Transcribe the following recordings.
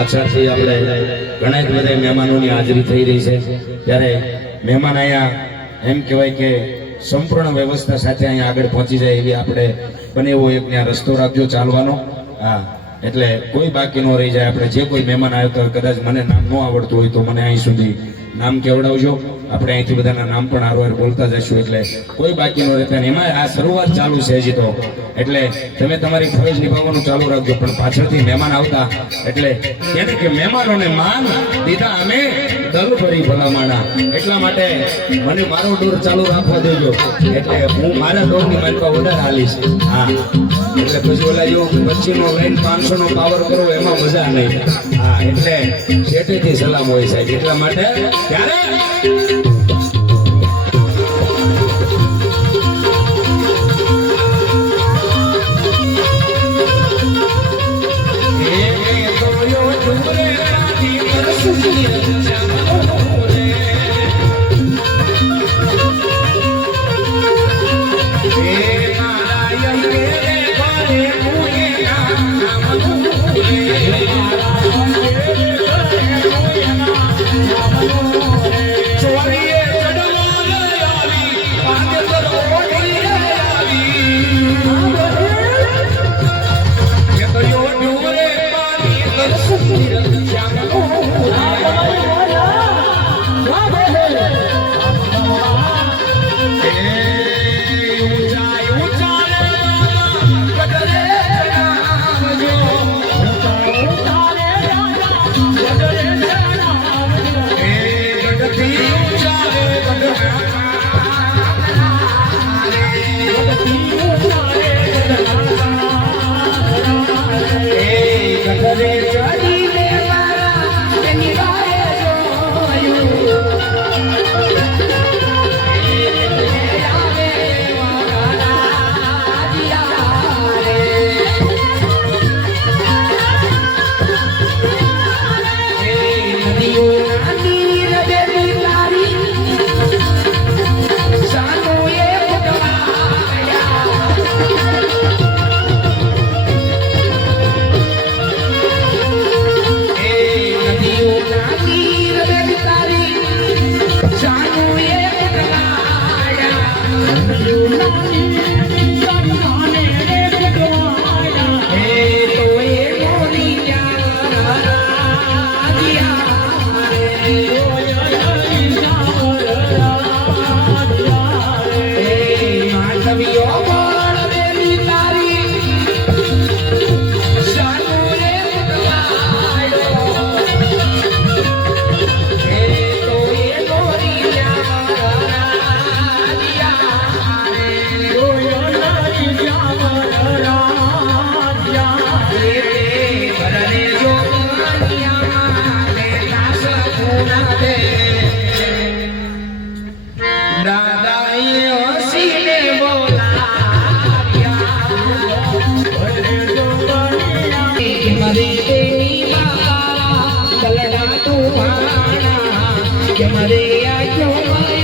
પાછળથી આપણે ઘણા જ બધા મહેમાનોની હાજરી થઈ રહી છે. ત્યારે મહેમાન અહીંયા એમ કહેવાય કે સંપૂર્ણ વ્યવસ્થા સાથે અહીંયા આગળ પહોંચી જાય એવી આપણે બને એવો એક ત્યાં રસ્તો રાખજો ચાલવાનો. હા, એટલે કોઈ બાકી ન રહી જાય. આપણે જે કોઈ મહેમાન આવ્યો તો કદાચ મને નામ ન આવડતું હોય તો મને અહીં સુધી નામ કેવડાવજો. આપણે અહીંથી બધાના નામ પણ હારોહાર બોલતા જશું એટલે કોઈ બાકી ન રહેતા એમાં આ શરૂઆત ચાલુ છે હજી તો. એટલે તમે તમારી ફરજ નિભાવવાનું ચાલુ રાખજો, પણ પાછળથી મહેમાન આવતા. એટલે એને કે મહેમાનોને માન દીધા અમે દલ ભરી ભલામાણા. એટલા માટે મને મારો ડોર ચાલુ રાખવા દેજો. એટલે હું મારા ડોરની માનવા વધારે હાલીશ. હા. એટલે પછી ઓલા જો પચીનો લઈને પાંચસો નો પાવર કરો, એમાં મજા નહીં. હા, એટલે શેઠેથી સલામ હોય સાહેબ. એટલા માટે ત્યારે Thank you. Thank you. મરે આજો માયા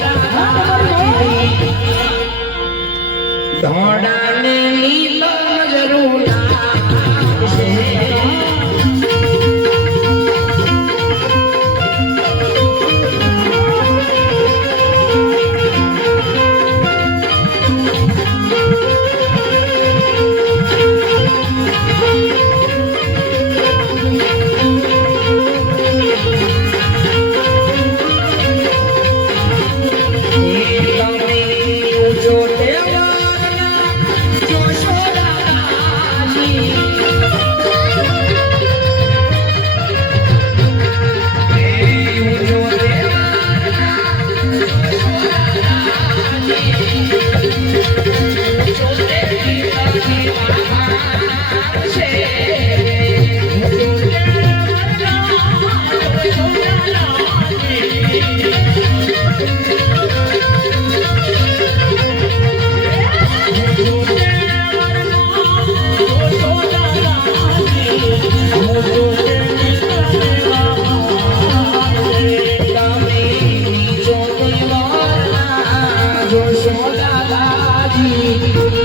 Yeah.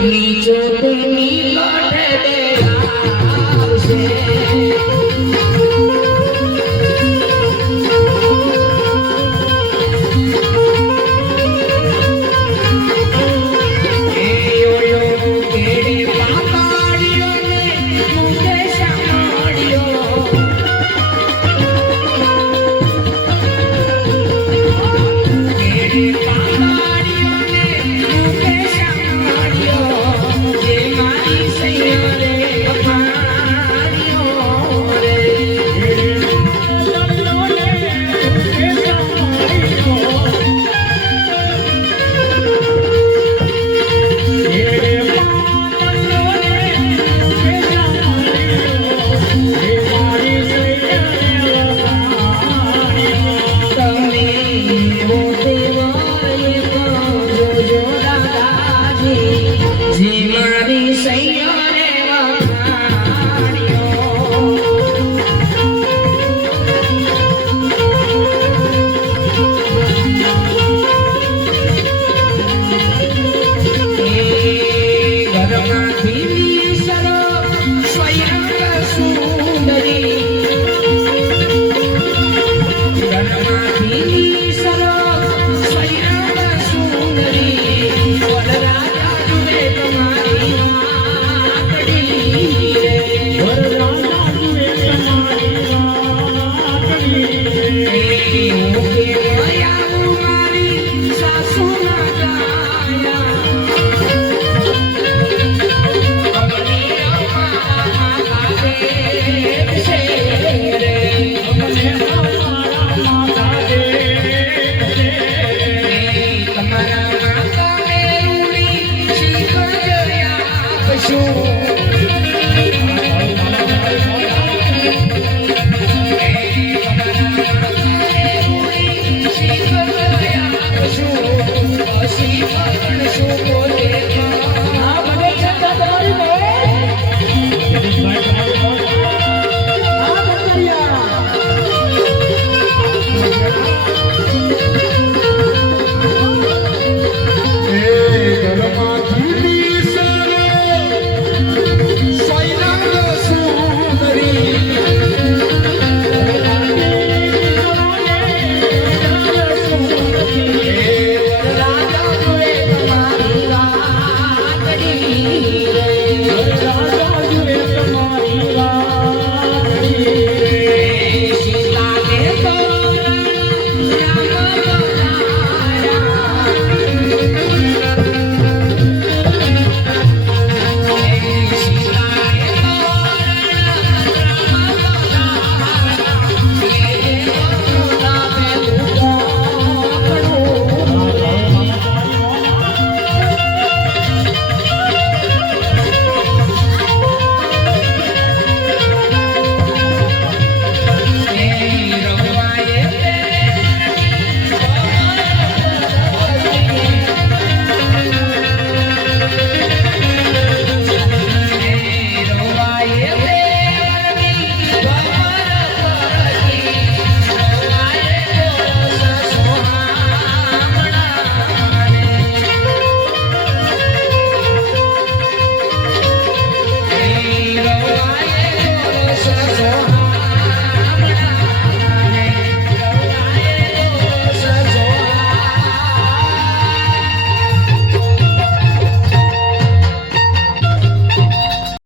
নিজতে